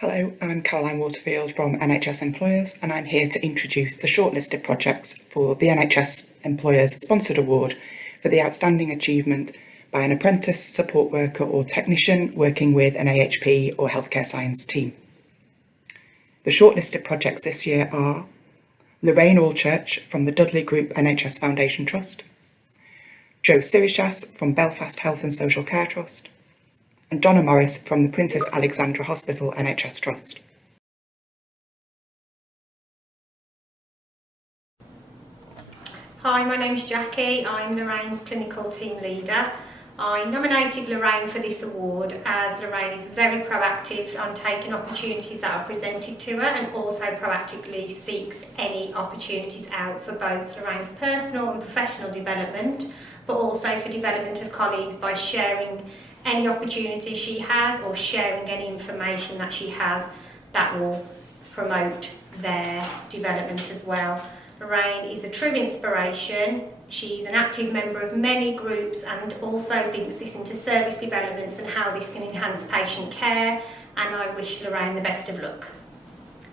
Hello, I'm Caroline Waterfield from NHS Employers, and I'm here to introduce the shortlisted projects for the NHS Employers Sponsored Award for the outstanding achievement by an apprentice, support worker or technician working with an AHP or healthcare science team. The shortlisted projects this year are Lorraine Allchurch from the Dudley Group NHS Foundation Trust, Joe Sirishas from Belfast Health and Social Care Trust, and Donna Morris from the Princess Alexandra Hospital NHS Trust. Hi, my name's Jackie. I'm Lorraine's clinical team leader. I nominated Lorraine for this award as Lorraine is very proactive on taking opportunities that are presented to her and also proactively seeks any opportunities out for both Lorraine's personal and professional development, but also for development of colleagues by sharing any opportunities she has or sharing any information that she has that will promote their development as well. Lorraine is a true inspiration. She's an active member of many groups and also links this into service developments and how this can enhance patient care, and I wish Lorraine the best of luck.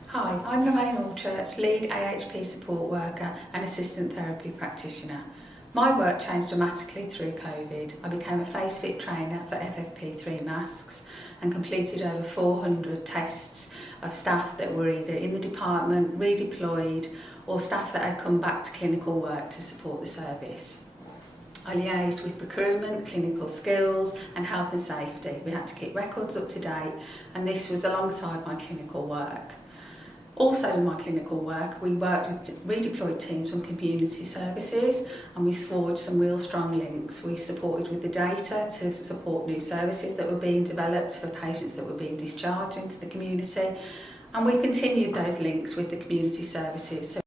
Hi, I'm Lorraine Allchurch, lead AHP support worker and assistant therapy practitioner. My work changed dramatically through COVID. I became a face-fit trainer for FFP3 masks and completed over 400 tests of staff that were either in the department, redeployed, or staff that had come back to clinical work to support the service. I liaised with procurement, clinical skills and health and safety. We had to keep records up to date, and this was alongside my clinical work. Also in my clinical work, we worked with redeployed teams on community services and we forged some real strong links. We supported with the data to support new services that were being developed for patients that were being discharged into the community, and we continued those links with the community services.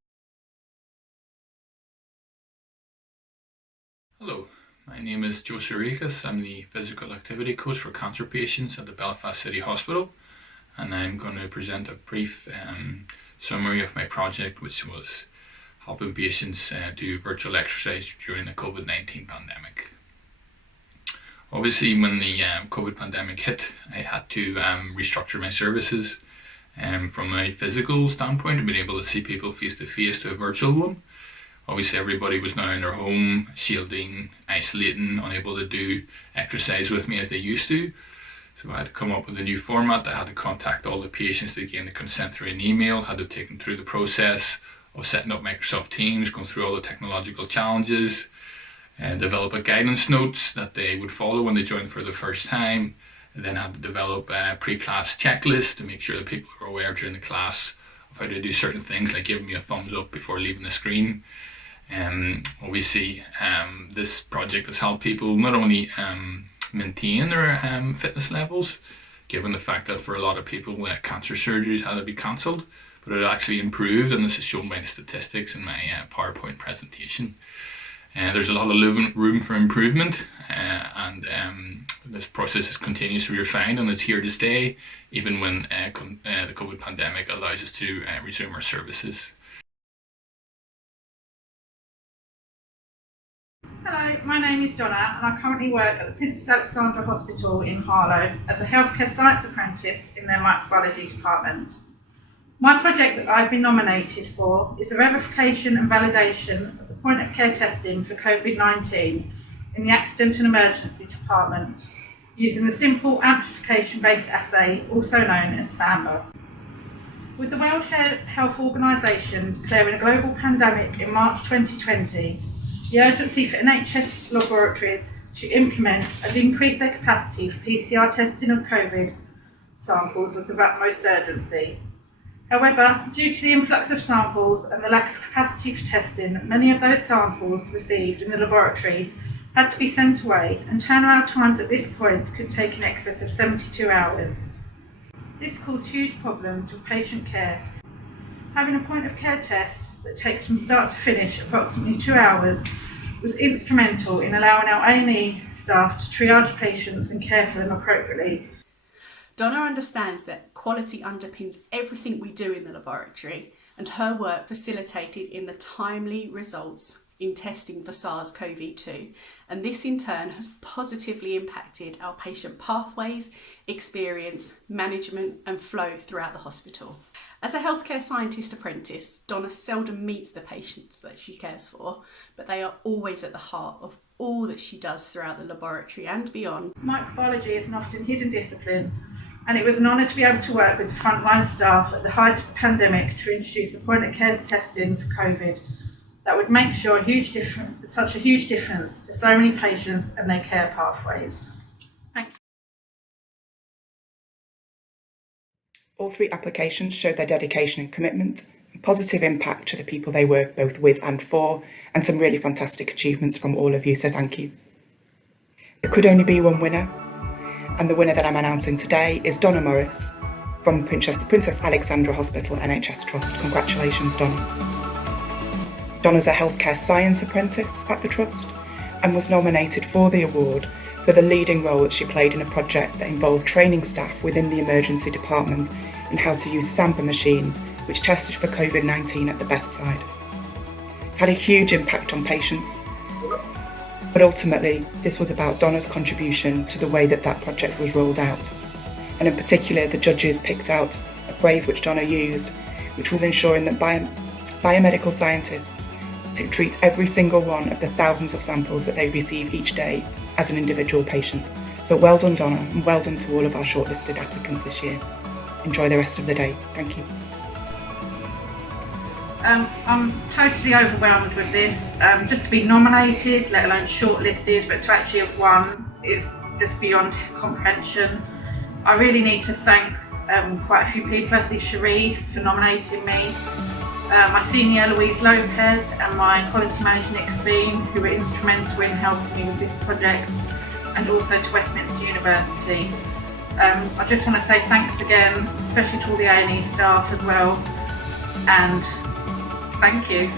Hello, my name is Joe Sirishas. I'm the physical activity coach for cancer patients at the Belfast City Hospital, and I'm going to present a brief summary of my project, which was helping patients do virtual exercise during the COVID-19 pandemic. Obviously, when the COVID pandemic hit, I had to restructure my services from a physical standpoint and being able to see people face to face to a virtual one. Obviously, everybody was now in their home, shielding, isolating, unable to do exercise with me as they used to. So I had to come up with a new format. I had to contact all the patients to gain the consent through an email, had to take them through the process of setting up Microsoft Teams, going through all the technological challenges, and develop a guidance notes that they would follow when they joined for the first time. And then had to develop a pre-class checklist to make sure that people were aware during the class of how to do certain things, like giving me a thumbs up before leaving the screen. Obviously, this project has helped people not only maintain their fitness levels, given the fact that for a lot of people cancer surgeries had to be cancelled, but it actually improved, and this is shown by the statistics in my PowerPoint presentation. There's a lot of room for improvement, and this process continues to be refined, and it's here to stay even when the COVID pandemic allows us to resume our services. Hello, my name is Donna and I currently work at the Princess Alexandra Hospital in Harlow as a healthcare science apprentice in their microbiology department. My project that I've been nominated for is the verification and validation of the point of care testing for COVID-19 in the accident and emergency department using the simple amplification-based assay, also known as SAMBA. With the World Health Organization declaring a global pandemic in March 2020, the urgency for NHS laboratories to implement and increase their capacity for PCR testing of COVID samples was of utmost urgency. However, due to the influx of samples and the lack of capacity for testing, many of those samples received in the laboratory had to be sent away, and turnaround times at this point could take in excess of 72 hours. This caused huge problems with patient care. Having a point of care test that takes from start to finish approximately 2 hours was instrumental in allowing our A&E staff to triage patients and care for them appropriately. Donna understands that quality underpins everything we do in the laboratory, and her work facilitated in the timely results in testing for SARS-CoV-2, and this in turn has positively impacted our patient pathways, experience, management and flow throughout the hospital. As a healthcare scientist apprentice, Donna seldom meets the patients that she cares for, but they are always at the heart of all that she does throughout the laboratory and beyond. Microbiology is an often hidden discipline, and it was an honour to be able to work with the frontline staff at the height of the pandemic to introduce the point of care testing for COVID that would make sure such a huge difference to so many patients and their care pathways. Thank you. All 3 applications showed their dedication and commitment, and positive impact to the people they work both with and for, and some really fantastic achievements from all of you, so thank you. There could only be one winner, and the winner that I'm announcing today is Donna Morris from Princess Alexandra Hospital NHS Trust. Congratulations, Donna. Donna's a healthcare science apprentice at the Trust and was nominated for the award for the leading role that she played in a project that involved training staff within the emergency department in how to use sample machines which tested for COVID-19 at the bedside. It's had a huge impact on patients, but ultimately this was about Donna's contribution to the way that project was rolled out. And in particular, the judges picked out a phrase which Donna used, which was ensuring that biomedical scientists to treat every single one of the thousands of samples that they receive each day as an individual patient. So well done, Donna, and well done to all of our shortlisted applicants this year. Enjoy the rest of the day. Thank you. I'm totally overwhelmed with this. Just to be nominated, let alone shortlisted, but to actually have won is just beyond comprehension. I really need to thank quite a few people, firstly Cherie for nominating me, my senior Louise Lopez and my quality manager Nick Bean, who were instrumental in helping me with this project, and also to Westminster University. I just want to say thanks again, especially to all the A&E staff as well, and thank you.